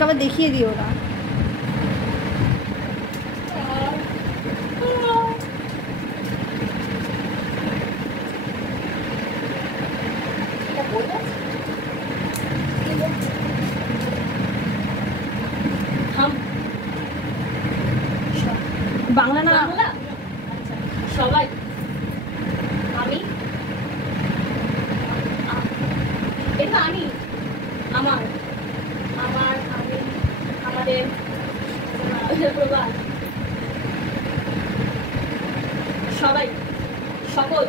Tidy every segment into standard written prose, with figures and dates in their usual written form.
আমাকে আবার দেখিয়ে দিও না। বাংলা না সবাই আমি এটা আমি আমার আমার আমি আমাদের প্রবাদ সবাই সকল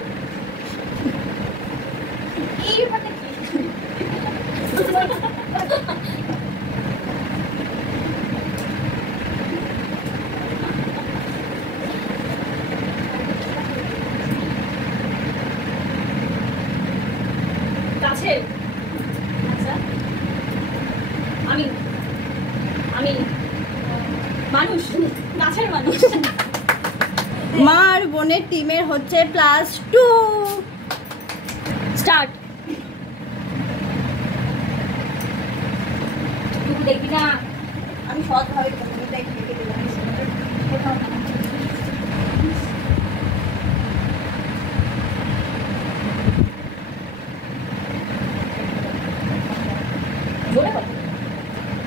এই ব্যাপারটা কি কাছে আচ্ছা আমি আমি মানুষ কাছের মানুষ মা আর বোনের টিমের হচ্ছে +2 স্টার্ট। তুই দেখবি না আমি সৎভাবে দেখে দিলাম। জোরে বল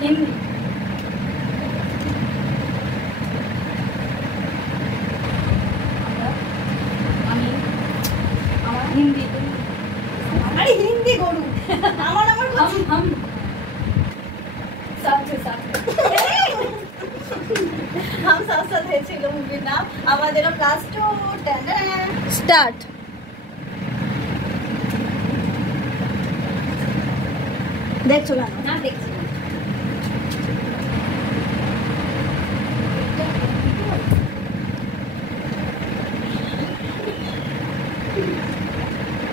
হিন্দি আমি আমার হিন্দি আরে হিন্দি গরু আমার हम साथ साथ हम साथ साथ হয়েছিল মুভির নাম আমাদেরও +2 স্টার্ট। দেখছো কেন? না দেখছি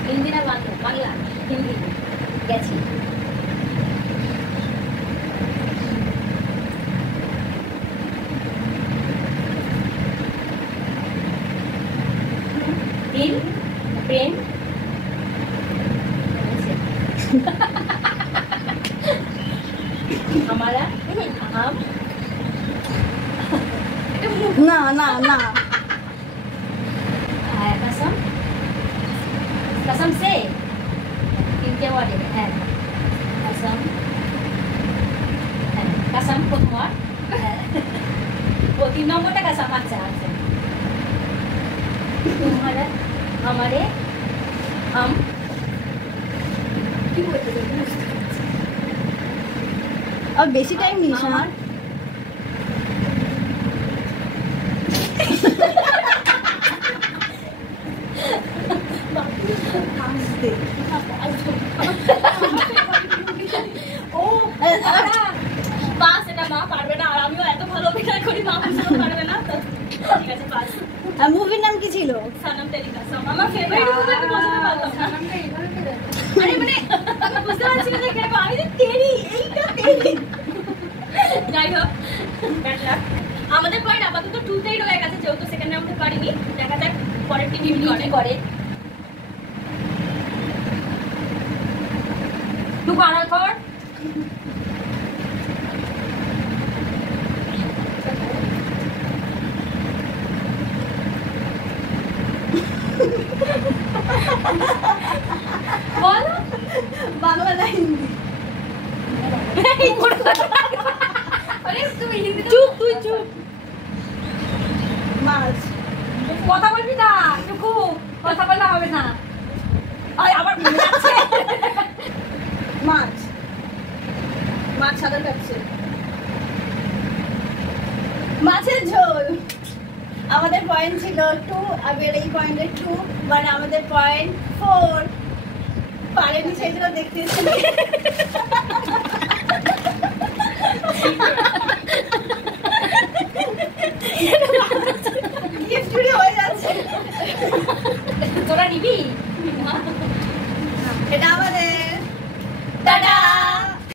হিন্দি না বাংলা হিন্দি গেছি दिल प्रेम हमारा हम না না না कसम कसम से তিনটে ওয়ার্ড হ্যাঁ कसम হ্যাঁ कसम প্রথম ওয়ার্ড ও 3 নম্বরটা कसम আচ্ছা আচ্ছা तुम्हारा हमारे हम কি বলতে আর বেশি টাইম নিস না। ও পাস এটা মা পারবে না আর আমিও এত ভালো অভিনয় করি মা বুঝতে পারবে না তো ঠিক আছে পাস। আর মুভির নাম কি ছিল? সনম তেরি কসম আমার ফেভারিট মুভি আমি পছন্দ করতাম সনমটা এইভাবে করে আরে মানে আমি বুঝতে পারছি না যে কেন আমি যে তেরি এইটা তেরি যাই হোক ব্যাটলা আমাদের পয়েন্ট আপাতত 2 তেই রয়ে গেছে যেহেতু সেকেন্ড রাউন্ডে পারিনি দেখা যাক পরের টিম কি করে তুই পারার পর বলো বাংলা না হিন্দি? আরে তুমি হিন্দি চুপ তুই চুপ মাছ কথা বলবি না টুকু কথা বললে হবে না আরে আবার ভুলে যাচ্ছে মাছ মাছ সাঁতার কাটছে মাছের ঝোল। আমাদের পয়েন্ট ছিল 2 আর এই পয়েন্টে 2 মানে আমাদের পয়েন্ট 4 পারেনি সেই জন্য দেখতেছি